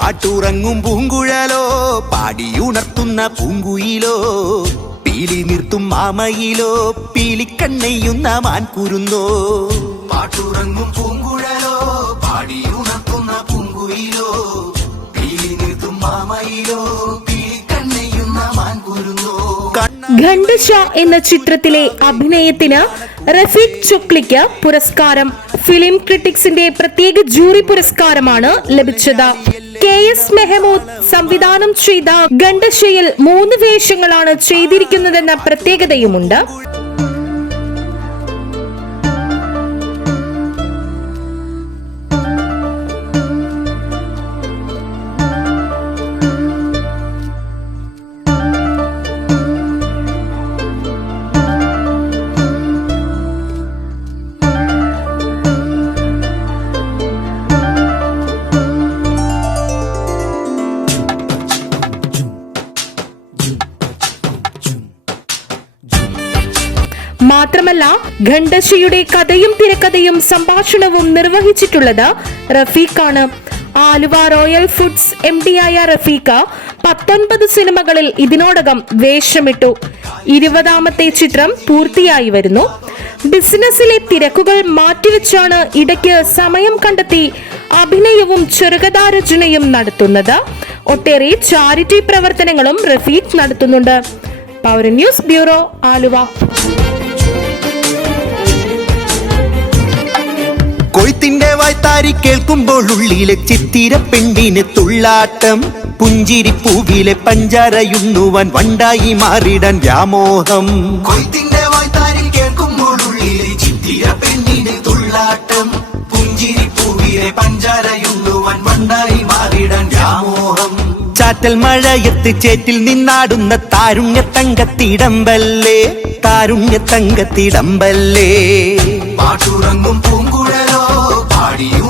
പാട്ടുറങ്ങും പൂങ്കുഴലോ പാടിയുണർത്തുന്ന പൂങ്കുയിലോ പീലി നിർത്തും മാമയിലോ പീലിക്കണ്ണയുന്ന മാൻകുരുന്നോ പാട്ടുറങ്ങും പൂങ്കുഴലോ പാടിയുണർത്തുന്ന പൂങ്കുയിലോ പീലി നിർത്തും മാമയിലോ മാൻകുരുന്നോ എന്ന ചിത്രത്തിലെ അഭിനയത്തിന് റഫീഖ് ചുക്ലിക്ക് പുരസ്കാരം. ഫിലിം ക്രിട്ടിക്സിന്റെ പ്രത്യേക ജൂറി പുരസ്കാരമാണ് ലഭിച്ചത്. എസ് മെഹമൂദ് സംവിധാനം ചെയ്ത ഗണ്ടശയിൽ മൂന്ന് വേഷങ്ങളാണ് ചെയ്തിരിക്കുന്നതെന്ന പ്രത്യേകതയുമുണ്ട്. മാത്രമല്ല ഖണ്ഡശയുടെ കഥയും തിരക്കഥയും സംഭാഷണവും നിർവഹിച്ചിട്ടുള്ളത് റഫീഖാണ്. ആലുവ റോയൽ ഫുഡ്സ് എം ആയ റഫീഖ പത്തൊൻപത് സിനിമകളിൽ ഇതിനോടകം വേഷമിട്ടു. ഇരുപതാമത്തെ ചിത്രം പൂർത്തിയായി വരുന്നു. ബിസിനസ്സിലെ തിരക്കുകൾ മാറ്റിവെച്ചാണ് ഇടയ്ക്ക് സമയം കണ്ടെത്തി അഭിനയവും ചെറുകഥാരചനയും നടത്തുന്നത്. ഒട്ടേറെ ചാരിറ്റി പ്രവർത്തനങ്ങളും റഫീഖ് നടത്തുന്നുണ്ട്. Power News bureau Aluva. കൊയ്ത്തിന്റെ വായ്ത്താരി കേൾക്കുമ്പോൾ ഉള്ളിലെ ചിത്തിര പെണ്ണിന് തുള്ളാട്ടം. പുഞ്ചിരി പൂവിലെ പഞ്ചാരയുണ്ണുവാൻ വണ്ടായി മാറിടാൻ വ്യാമോഹം. കൊയ്ത്തിന്റെ വായ്ത്താരി കേൾക്കുമ്പോൾ ഉള്ളിലെ ചിത്തിര പെണ്ണിന് തുള്ളാട്ടം. പുഞ്ചിരി പൂവിലെ പഞ്ചാരയുണ്ണുവാൻ വണ്ടായി മാറിടാൻ വ്യാമോഹം. ചാറ്റൽ മഴയത്ത് ചേറ്റിൽ നിന്നാടുന്ന താരുണ്യ തങ്കത്തിടമ്പല്ലേ? താരുണ്യ തങ്കത്തിടമ്പല്ലേ? പാട്ടുറങ്ങും പൂങ്കുഴലോ പാടിയുണർത്തുന്ന